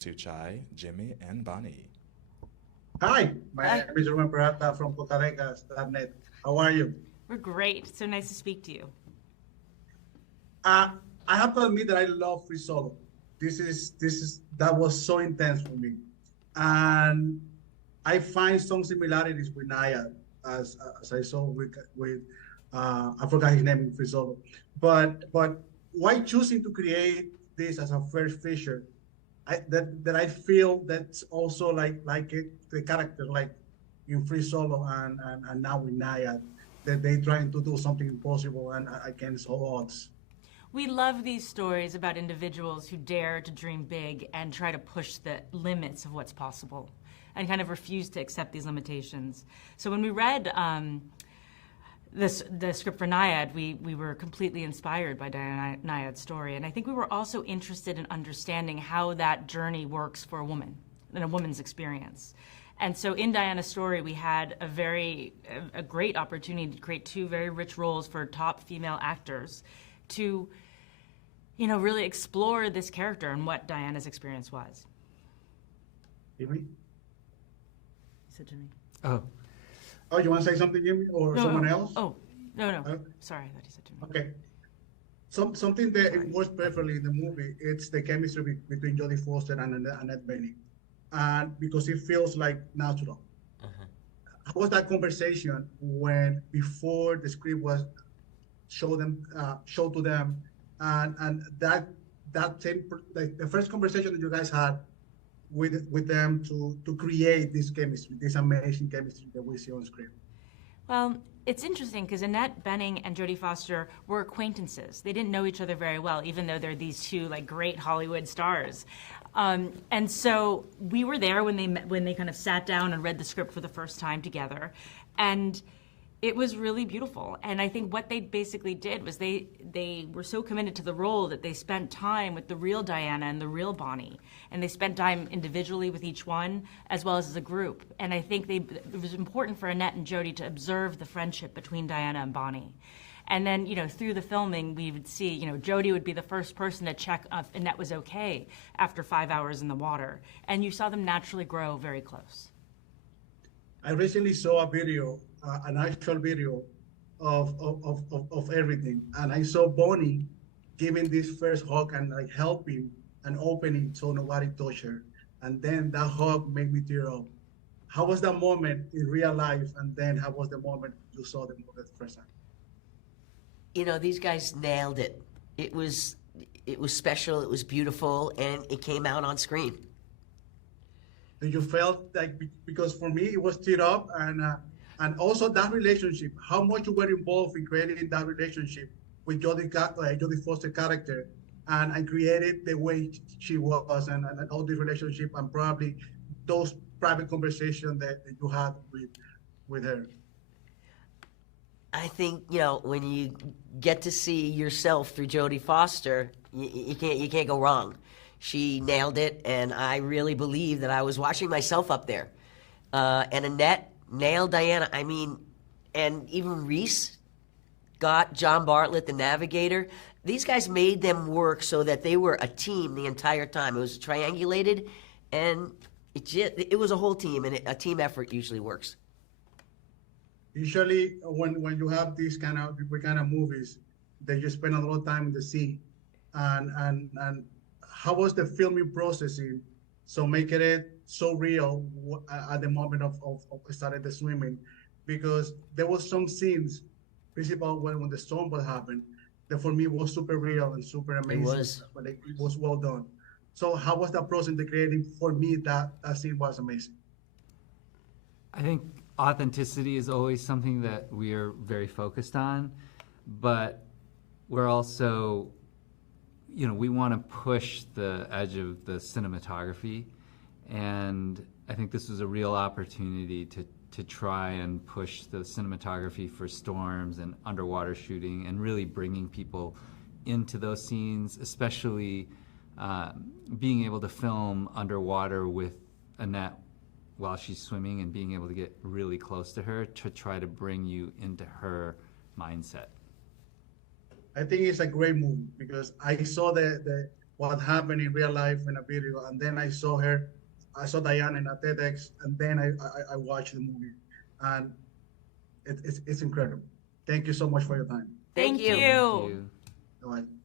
to Chai, Jimmy, and Bonnie. Hi, my Hi. name is Ruben Peralta from Costa Rica.net. How are you? We're great. So nice to speak to you. Uh, I have to admit that I love free solo. That was so intense for me, and I find some similarities with Naya as I saw with I forgot his name in free solo, but why choosing to create this as a first feature? That I feel that's also the character like in free solo and now with Naya that they trying to do something impossible and against all odds. We love these stories about individuals who dare to dream big and try to push the limits of what's possible and kind of refuse to accept these limitations. So when we read the script for Nyad, we were completely inspired by Diana Nyad's story. And I think we were also interested in understanding how that journey works for a woman and a woman's experience. And so in Diana's story, we had a great opportunity to create two very rich roles for top female actors to, really explore this character and what Diana's experience was. Jimmy? You said to me. Oh, Oh, you want to say something, Jimmy, or someone else? Oh, no. Uh, Sorry, I thought you said to me. Okay. Something that it works perfectly in the movie, it's the chemistry between Jodie Foster and Annette Bening. And because it feels like natural. How was that conversation when before the script was showed to them, and the first conversation that you guys had with them to create this chemistry, this amazing chemistry that we see on screen? Well, it's interesting because Annette Bening and Jodie Foster were acquaintances. They didn't know each other very well, even though they're these two great Hollywood stars. And so we were there when they kind of sat down and read the script for the first time together, and it was really beautiful. And I think what they basically did was they were so committed to the role that they spent time with the real Diana and the real Bonnie, and they spent time individually with each one as well as a group. And I think it was important for Annette and Jodie to observe the friendship between Diana and Bonnie. And then, through the filming, we would see, Jodie would be the first person to check if Annette was okay after 5 hours in the water. And you saw them naturally grow very close. I recently saw a video, an actual video of everything, and I saw Bonnie giving this first hug and helping and opening so nobody touched her, and then that hug made me tear up. How was that moment in real life, and then how was the moment you saw the movie the first time? These guys nailed it. It was special, it was beautiful, and it came out on screen. Did you felt like, because for me it was teared up, and also that relationship, how much you were involved in creating that relationship with Jodie Foster character, and created the way she was, and all the relationship, and probably those private conversations that you had with her. I think, when you get to see yourself through Jodie Foster, you can't go wrong. She nailed it, and I really believe that I was watching myself up there. And Annette nailed Diana. I mean, and even Reese got John Bartlett, the navigator. These guys made them work so that they were a team the entire time. It was triangulated, and it was a whole team, and a team effort usually works. Usually, when you have these kind of movies, they just spend a lot of time in the sea, and how was the filming processing? So making it so real at the moment of started the swimming, because there was some scenes, principal when the storm was happening, that for me was super real and super amazing. It was. But it was well done. So how was that process in creating? For me, that scene was amazing. I think authenticity is always something that we are very focused on, but we're also, we want to push the edge of the cinematography, and I think this was a real opportunity to try and push the cinematography for storms and underwater shooting, and really bringing people into those scenes, especially being able to film underwater with Annette while she's swimming, and being able to get really close to her to try to bring you into her mindset. I think it's a great movie because I saw what happened in real life in a video, and then I saw Diana in a TEDx, and then I watched the movie, and it's incredible. Thank you so much for your time. Thank you. Thank you. Thank you. Bye.